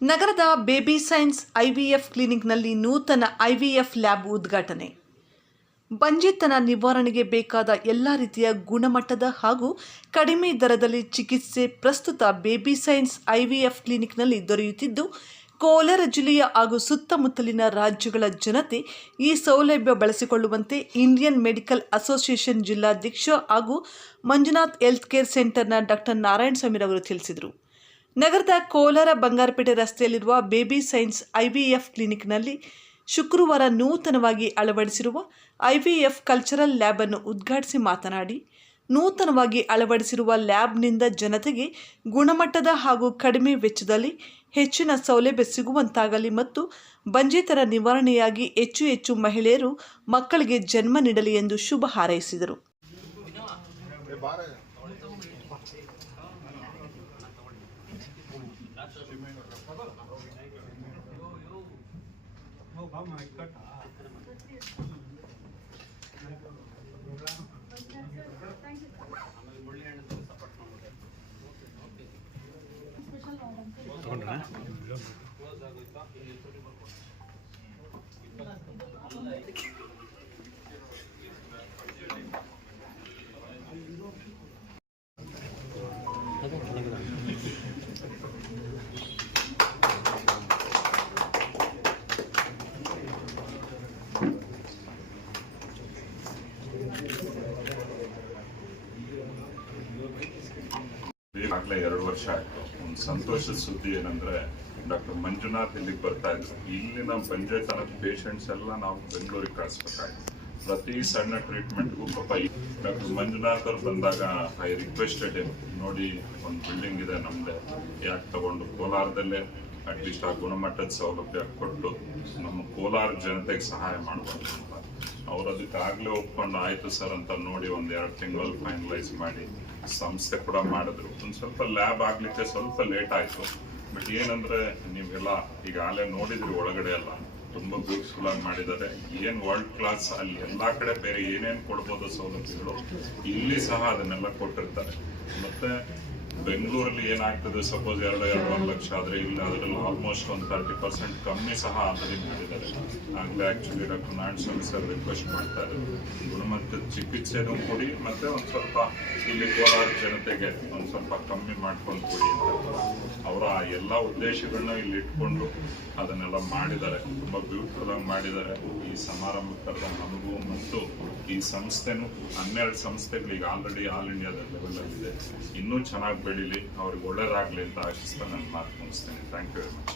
ನಗರದ baby science IVF ಕ್ಲಿನಿಕ್ನಲ್ಲಿ ನೂತನ IVF lab ಉದ್ಘಾಟನೆ. ಬಂಜೆತನ ನಿವಾರಣೆಗೆ ಬೇಕಾದ ಎಲ್ಲ ರೀತಿಯ ಗುಣಮಟ್ಟದ ಹಾಗೂ ಕಡಿಮೆ ದರದಲ್ಲಿ ಚಿಕಿತ್ಸೆ ಪ್ರಸ್ತುತ ಬೇಬಿ ಸೈನ್ಸ್ ಐವಿಎಫ್ ಕ್ಲಿನಿಕ್ನಲ್ಲಿ ದೊರೆಯುತ್ತಿದ್ದು, ಕೋಲಾರ ಜಿಲ್ಲೆಯ ಹಾಗೂ ಸುತ್ತಮುತ್ತಲಿನ ರಾಜ್ಯಗಳ ಜನತೆ ಈ ಸೌಲಭ್ಯ ಬಳಸಿಕೊಳ್ಳುವಂತೆ ಇಂಡಿಯನ್ ಮೆಡಿಕಲ್ ಅಸೋಸಿಯೇಷನ್ ಜಿಲ್ಲಾಧ್ಯಕ್ಷ ಹಾಗೂ ಮಂಜುನಾಥ್ ಹೆಲ್ತ್ ಕೇರ್ ಸೆಂಟರ್ನ ಡಾಕ್ಟರ್ ನಾರಾಯಣಸ್ವಾಮಿ ಅವರು ತಿಳಿಸಿದರು. ನಗರದ ಕೋಲಾರ ಬಂಗಾರಪೇಟೆ ರಸ್ತೆಯಲ್ಲಿರುವ ಬೇಬಿ ಸೈನ್ಸ್ ಐವಿಎಫ್ ಕ್ಲಿನಿಕ್ನಲ್ಲಿ ಶುಕ್ರವಾರ ನೂತನವಾಗಿ ಅಳವಡಿಸಿರುವ ಐವಿಎಫ್ ಕಲ್ಚರಲ್ ಲ್ಯಾಬ್ ಅನ್ನು ಉದ್ಘಾಟಿಸಿ ಮಾತನಾಡಿ, ನೂತನವಾಗಿ ಅಳವಡಿಸಿರುವ ಲ್ಯಾಬ್ನಿಂದ ಜನತೆಗೆ ಗುಣಮಟ್ಟದ ಹಾಗೂ ಕಡಿಮೆ ವೆಚ್ಚದಲ್ಲಿ ಹೆಚ್ಚಿನ ಸೌಲಭ್ಯ ಸಿಗುವಂತಾಗಲಿ ಮತ್ತು ಬಂಜೆತನ ನಿವಾರಣೆಯಾಗಿ ಹೆಚ್ಚು ಹೆಚ್ಚು ಮಹಿಳೆಯರು ಮಕ್ಕಳಿಗೆ ಜನ್ಮ ನೀಡಲಿ ಎಂದು ಶುಭ ಹಾರೈಸಿದರು. ಆಗಲೇ 2 ವರ್ಷ ಆಯಿತು. ಒಂದು ಸಂತೋಷದ ಸುದ್ದಿ ಏನಂದ್ರೆ ಡಾಕ್ಟರ್ ಮಂಜುನಾಥ್ ಇಲ್ಲಿಗೆ ಬರ್ತಾ ಇದ್ರು. ಇಲ್ಲಿನ ಬಂಜೆತನದ ಪೇಷಂಟ್ಸ್ ಎಲ್ಲ ನಾವು ಬೆಂಗಳೂರಿಗೆ ಕಳಿಸ್ಬೇಕಾಯ್ತು. ಪ್ರತಿ ಸಣ್ಣ ಟ್ರೀಟ್ಮೆಂಟ್ಗೂ ಪಾಪ ಡಾಕ್ಟರ್ ಮಂಜುನಾಥ್ ಅವ್ರು ಬಂದಾಗ ಐ ರಿಕ್ವೆಸ್ಟೆಡ್ ನೋಡಿ, ಒಂದು ಬಿಲ್ಡಿಂಗ್ ಇದೆ ನಮ್ದೆ, ಯಾಕೆ ತಗೊಂಡು ಕೋಲಾರದಲ್ಲೇ ಅಟ್ಲೀಸ್ಟ್ ಆ ಗುಣಮಟ್ಟದ ಸೌಲಭ್ಯ ಕೊಟ್ಟು ನಮ್ಮ ಕೋಲಾರ ಜನತೆಗೆ ಸಹಾಯ ಮಾಡ್ಬೋದು ಅಂತ. ಅವ್ರು ಅದಕ್ಕಾಗಲೇ ಒಪ್ಕೊಂಡು ಆಯಿತು ಸರ್ ಅಂತ ನೋಡಿ 1-2 ತಿಂಗಳಲ್ಲಿ ಫೈನಲೈಸ್ ಮಾಡಿ ಸಂಸ್ಥೆ ಕೂಡ ಮಾಡಿದ್ರು. ಒಂದು ಸ್ವಲ್ಪ ಲ್ಯಾಬ್ ಆಗಲಿಕ್ಕೆ ಸ್ವಲ್ಪ ಲೇಟ್ ಆಯಿತು. ಬಟ್ ಏನಂದ್ರೆ ನೀವೆಲ್ಲ ಈಗಾಗಲೇ ನೋಡಿದ್ರಿ, ಒಳಗಡೆ ಎಲ್ಲ ತುಂಬ ಬ್ಯೂಟಿಫುಲ್ ಆಗಿ ಮಾಡಿದ್ದಾರೆ. ಏನು ವರ್ಲ್ಡ್ ಕ್ಲಾಸ್ ಅಲ್ಲಿ ಎಲ್ಲ ಕಡೆ ಬೇರೆ ಏನೇನು ಕೊಡ್ಬೋದು ಸೌಲಭ್ಯಗಳು ಇಲ್ಲಿ ಸಹ ಅದನ್ನೆಲ್ಲ ಕೊಟ್ಟಿರ್ತಾರೆ. ಮತ್ತೆ ಬೆಂಗಳೂರಲ್ಲಿ ಏನಾಗ್ತದೆ, ಸಪೋಸ್ 2-2.5 ಲಕ್ಷ ಆದರೆ ಇಲ್ಲಿ ಅದರಲ್ಲಿ ಆಲ್ಮೋಸ್ಟ್ ಒಂದು 30% ಕಮ್ಮಿ ಸಹ ಆಲ್ರೆಡಿ ಮಾಡಿದ್ದಾರೆ. ಆಗಲೇ actually doctor Narayanaswamy sir request ಮಾಡ್ತಾರೆ, ಗುಣಮಟ್ಟದ ಚಿಕಿತ್ಸೆನೂ ಕೊಡಿ ಮತ್ತೆ ಒಂದು ಸ್ವಲ್ಪ ಇಲ್ಲಿ ಕೋಲಾರ ಜನತೆಗೆ ಒಂದು ಸ್ವಲ್ಪ ಕಮ್ಮಿ ಮಾಡ್ಕೊಂಡು ಕೊಡಿ ಅಂತ ಅವರ ಎಲ್ಲ ಉದ್ದೇಶಗಳನ್ನ ಇಲ್ಲಿ ಇಟ್ಕೊಂಡು ಅದನ್ನೆಲ್ಲ ಮಾಡಿದ್ದಾರೆ. ತುಂಬ ಬ್ಯೂಟಿಫುಲ್ ಆಗಿ ಮಾಡಿದ್ದಾರೆ. ಈ ಸಮಾರಂಭ ಕರೆದ ನಮಗೂ ಮತ್ತು ಈ ಸಂಸ್ಥೆನೂ 12 ಸಂಸ್ಥೆಗಳಿಗೆ ಆಲ್ರೆಡಿ ಆಲ್ ಇಂಡಿಯಾದ ಲೆವೆಲಲ್ಲಿದೆ. ಇನ್ನೂ ಚೆನ್ನಾಗಿ ಬೆಳೀಲಿ, ಅವ್ರಿಗೆ ಒಳ್ಳೇದಾಗಲಿ ಅಂತ ಆಶಿಸ್ತಾ ನನ್ನ ಮಾತು ಮುಗಿಸ್ತೇನೆ. Thank you very much.